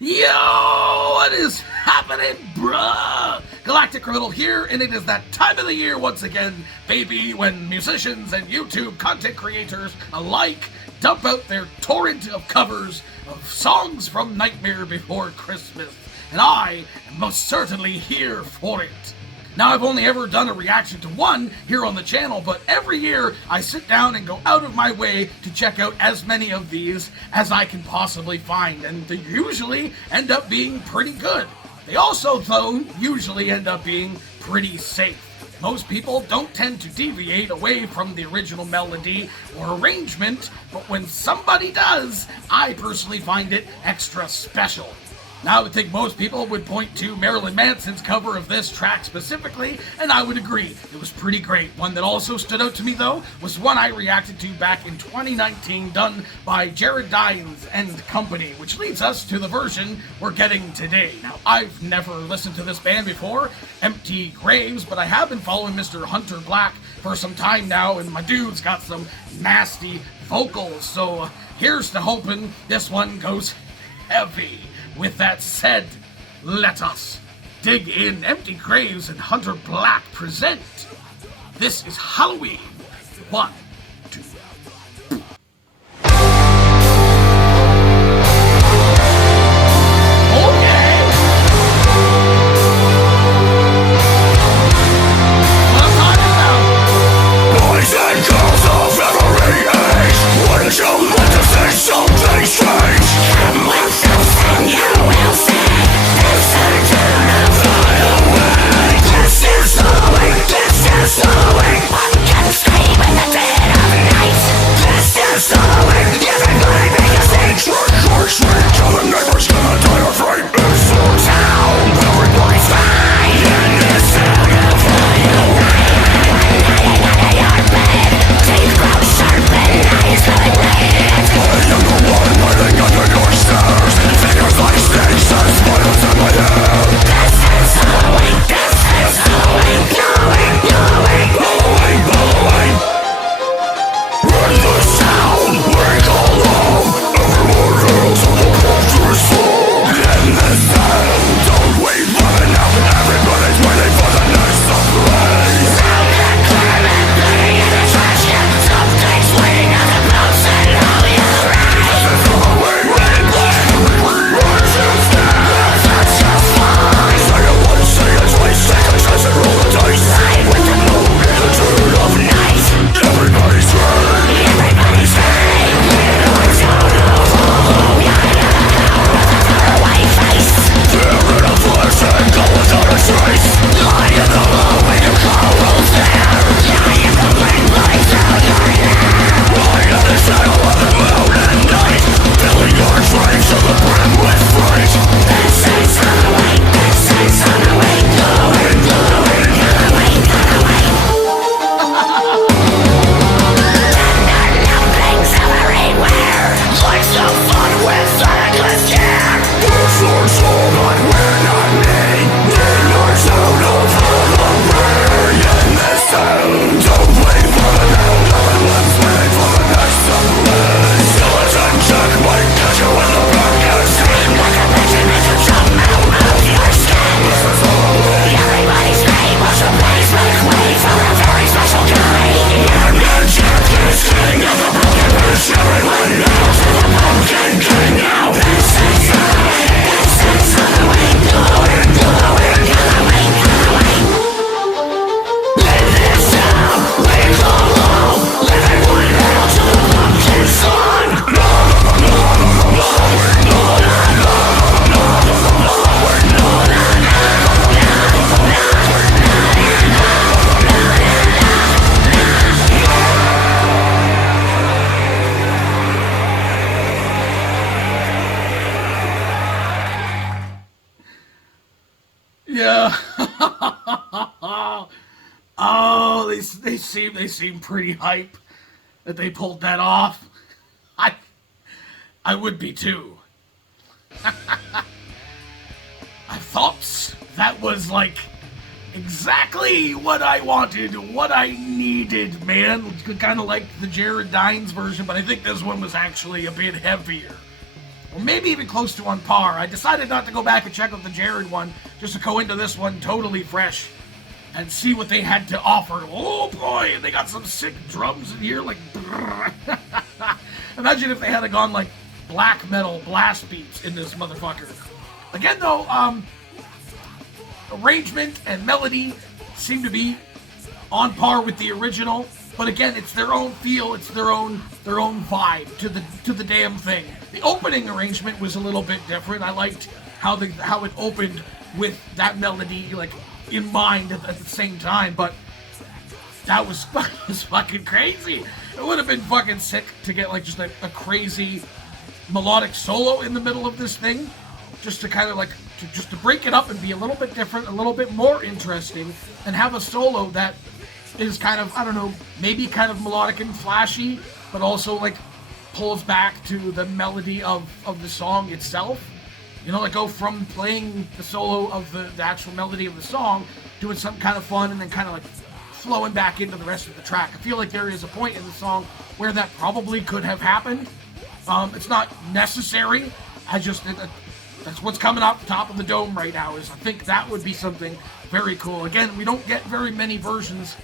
Yo, what is happening, bruh? Galactic Criminal here, and it is that time of the year once again, baby, when musicians and YouTube content creators alike dump out their torrent of covers of songs from Nightmare Before Christmas, and I am most certainly here for it. Now, I've only ever done a reaction to one here on the channel, but every year I sit down and go out of my way to check out as many of these as I can possibly find, and they usually end up being pretty good. They also, though, usually end up being pretty safe. Most people don't tend to deviate away from the original melody or arrangement, but when somebody does, I personally find it extra special. Now, I would think most people would point to Marilyn Manson's cover of this track specifically, and I would agree. It was pretty great. One that also stood out to me, though, was one I reacted to back in 2019, done by Jared Dines and Company, which leads us to the version we're getting today. Now, I've never listened to this band before, Empty Graves, but I have been following Mr. Hunter Black for some time now, and my dude's got some nasty vocals, so here's to hoping this one goes heavy. With that said, let us dig in. Empty Graves and Hunter Black present. This is Halloween. 1, 2. Yeah. Oh, they seem pretty hype that they pulled that off. I would be too. I thought that was like exactly what I wanted, what I needed, man. Kind of like the Jared Dines version, but I think this one was actually a bit heavier. or maybe even close to on par. I decided not to go back and check out the Jared one, just to go into this one totally fresh and see what they had to offer. Oh boy, and they got some sick drums in here, like imagine if they had gone like black metal blast beats in this motherfucker. Again though, arrangement and melody seem to be on par with the original, but again, it's their own feel, it's their own vibe to the damn thing. The opening arrangement was a little bit different. I liked how it opened with that melody like in mind at the same time, but that was fucking crazy. It would have been fucking sick to get like just a crazy melodic solo in the middle of this thing, just to kind of like to break it up and be a little bit different, a little bit more interesting, and have a solo that is kind of, I don't know, maybe kind of melodic and flashy, but also like pulls back to the melody of the song itself. You know, like go from playing the solo of the actual melody of the song, doing something kind of fun, and then kind of like flowing back into the rest of the track. I feel like there is a point in the song where that probably could have happened. It's not necessary. That's what's coming off the top of the dome right now. I think that would be something very cool. Again, we don't get very many versions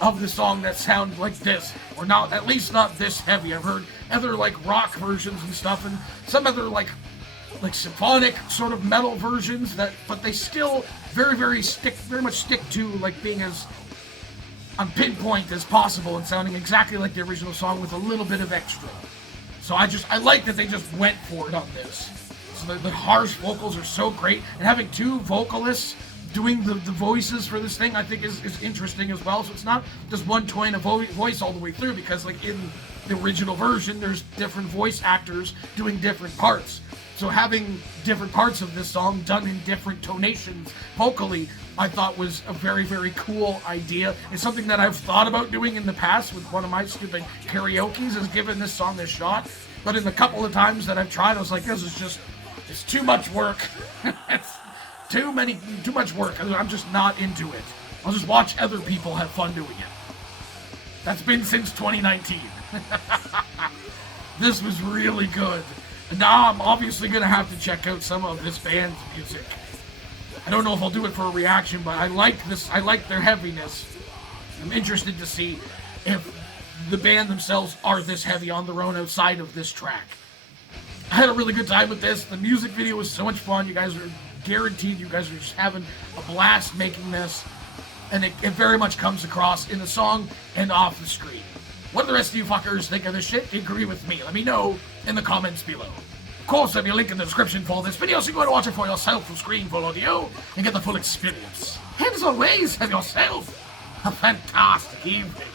of the song that sound like this, or not, at least not this heavy. I've heard other like rock versions and stuff, and some other like symphonic sort of metal versions but they still very much stick to like being as on pinpoint as possible and sounding exactly like the original song with a little bit of extra. So I like that they just went for it on this. So the harsh vocals are so great, and having two vocalists doing the voices for this thing I think is interesting as well. So it's not just one tone of voice all the way through, because like in the original version there's different voice actors doing different parts. So having different parts of this song done in different tonations vocally, I thought was a very cool idea. It's something that I've thought about doing in the past with one of my stupid karaoke's, is giving this song a shot. But in the couple of times that I've tried, I was like, it's too much work. It's too much work. I'm just not into it. I'll just watch other people have fun doing it. That's been since 2019. This was really good. And now I'm obviously going to have to check out some of this band's music. I don't know if I'll do it for a reaction, but I like this. I like their heaviness. I'm interested to see if the band themselves are this heavy on their own outside of this track. I had a really good time with this. The music video was so much fun. You guys are guaranteed you guys are just having a blast making this. And it very much comes across in the song and off the screen. What do the rest of you fuckers think of this shit? Agree with me? Let me know in the comments below. Of course, there'll be a link in the description for this video, so you can go and watch it for yourself from screen full audio and get the full experience. And as always, have yourself a fantastic evening.